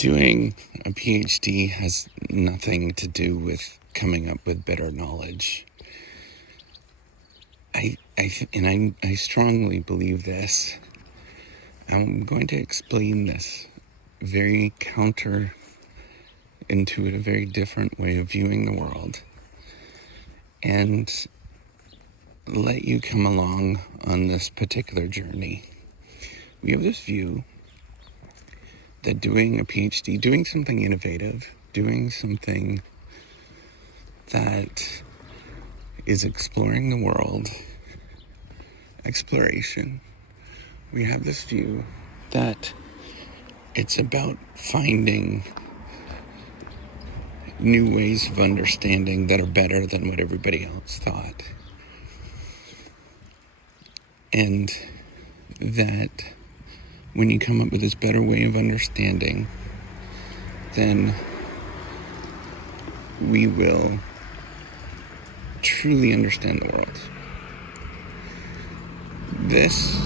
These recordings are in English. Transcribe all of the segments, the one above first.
Doing a PhD has nothing to do with coming up with better knowledge. I strongly believe this. I'm going to explain this very counterintuitive, very different way of viewing the world, and let you come along on this particular journey. We have this view that doing a PhD, doing something innovative, doing something that is exploring the world, exploration, we have this view that it's about finding new ways of understanding that are better than what everybody else thought. And that when you come up with this better way of understanding, then we will truly understand the world. This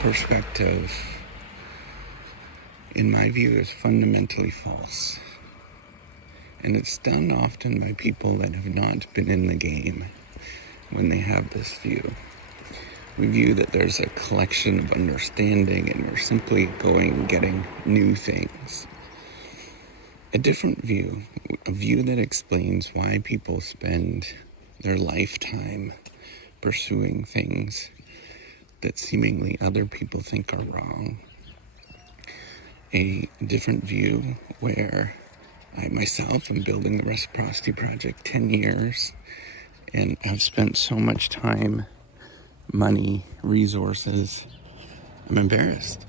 perspective, in my view, is fundamentally false. And it's done often by people that have not been in the game when they have this view. We view that there's a collection of understanding and we're simply going and getting new things. A different view, a view that explains why people spend their lifetime pursuing things that seemingly other people think are wrong. A different view where I myself am building the R3ciprocity Project 10 years and I've spent so much time, money, resources, I'm embarrassed.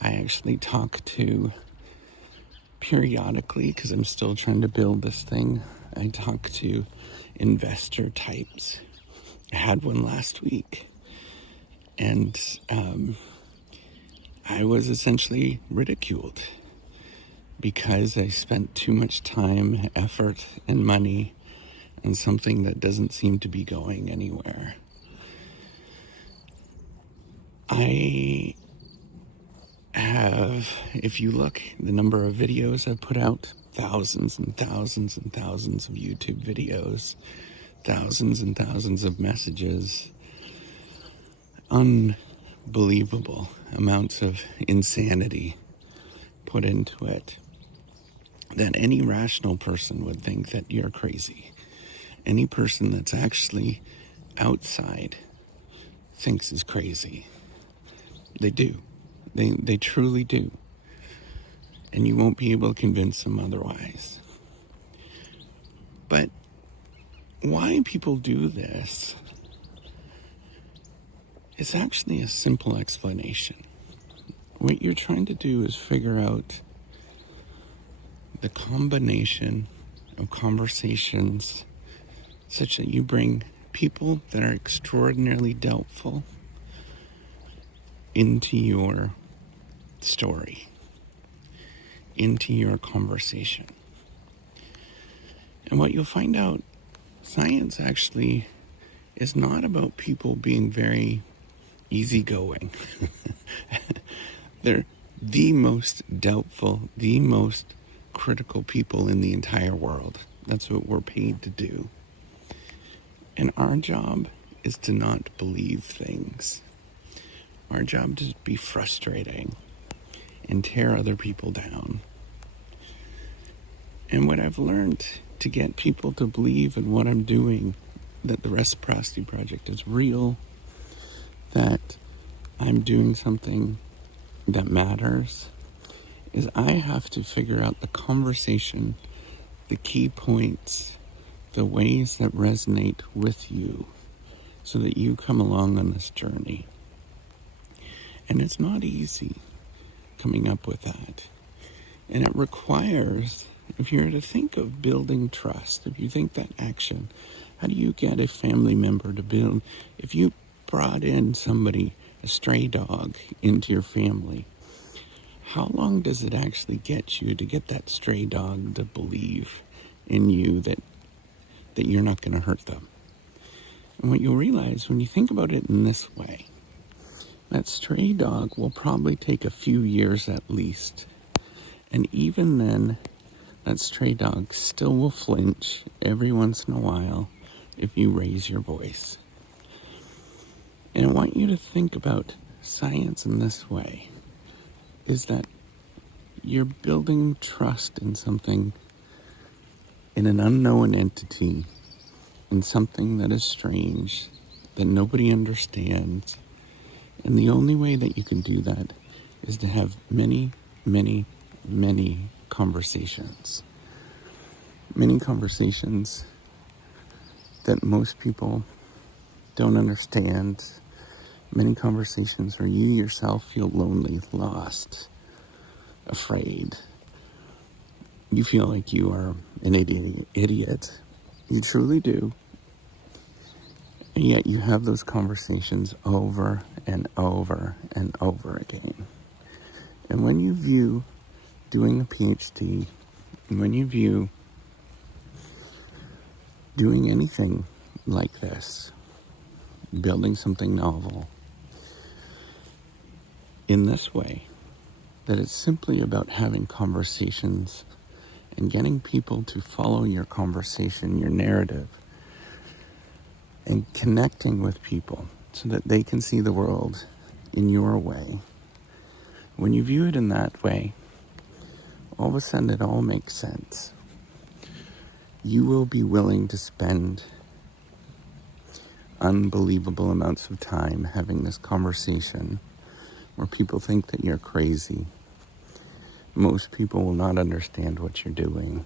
I actually talk to, periodically, because I'm still trying to build this thing, I talk to investor types. I had one last week, and I was essentially ridiculed because I spent too much time, effort, and money on something that doesn't seem to be going anywhere. I have, if you look, the number of videos I've put out, thousands and thousands and thousands of YouTube videos, thousands and thousands of messages, unbelievable amounts of insanity put into it, that any rational person would think that you're crazy. Any person that's actually outside thinks is crazy. They do. They truly do. And you won't be able to convince them otherwise. But why people do this is actually a simple explanation. What you're trying to do is figure out the combination of conversations such that you bring people that are extraordinarily doubtful into your story, into your conversation. And what you'll find out, science actually is not about people being very easygoing. They're the most doubtful, the most critical people in the entire world. That's what we're paid to do. And our job is to not believe things. Our job is to be frustrating and tear other people down. And what I've learned to get people to believe in what I'm doing, that the R3ciprocity Project is real, that I'm doing something that matters, is I have to figure out the conversation, the key points, the ways that resonate with you so that you come along on this journey. And it's not easy coming up with that. And it requires, if you're to think of building trust, if you think that action, how do you get a family member to build? If you brought in somebody, a stray dog, into your family, how long does it actually get you to get that stray dog to believe in you that you're not going to hurt them? And what you'll realize when you think about it in this way, that stray dog will probably take a few years at least And even then, that stray dog still will flinch every once in a while if you raise your voice. And I want you to think about science in this way, is that you're building trust in something, in an unknown entity, in something that is strange, that nobody understands. And the only way that you can do that is to have many, many, many conversations. Many conversations that most people don't understand. Many conversations where you yourself feel lonely, lost, afraid. You feel like you are an idiot. You truly do. And yet you have those conversations over and over and over again. And when you view doing a PhD, and when you view doing anything like this, building something novel, in this way, that it's simply about having conversations and getting people to follow your conversation, your narrative, and connecting with people so that they can see the world in your way. When you view it in that way, all of a sudden it all makes sense. You will be willing to spend unbelievable amounts of time having this conversation where people think that you're crazy. Most people will not understand what you're doing.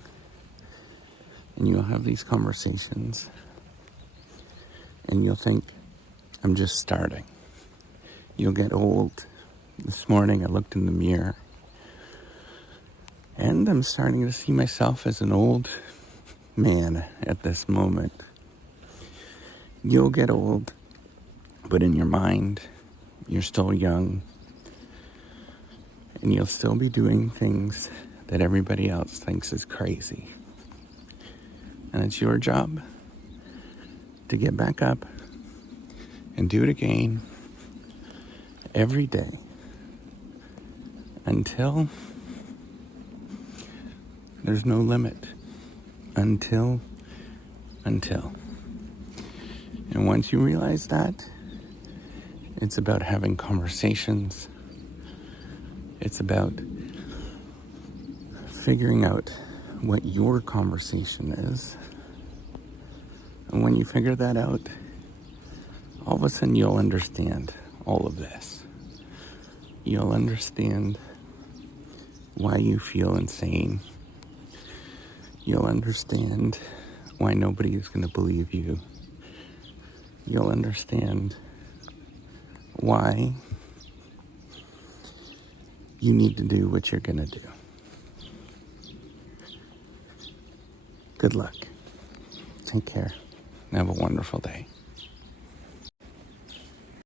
And you'll have these conversations and you'll think, I'm just starting. You'll get old. This morning I looked in the mirror and I'm starting to see myself as an old man at this moment. You'll get old, but in your mind, you're still young. And you'll still be doing things that everybody else thinks is crazy. And it's your job to get back up and do it again every day until there's no limit. Until. And once you realize that, it's about having conversations. It's about figuring out what your conversation is. And when you figure that out, all of a sudden you'll understand all of this. You'll understand why you feel insane. You'll understand why nobody is going to believe you. You'll understand why you need to do what you're going to do. Good luck. Take care. And have a wonderful day.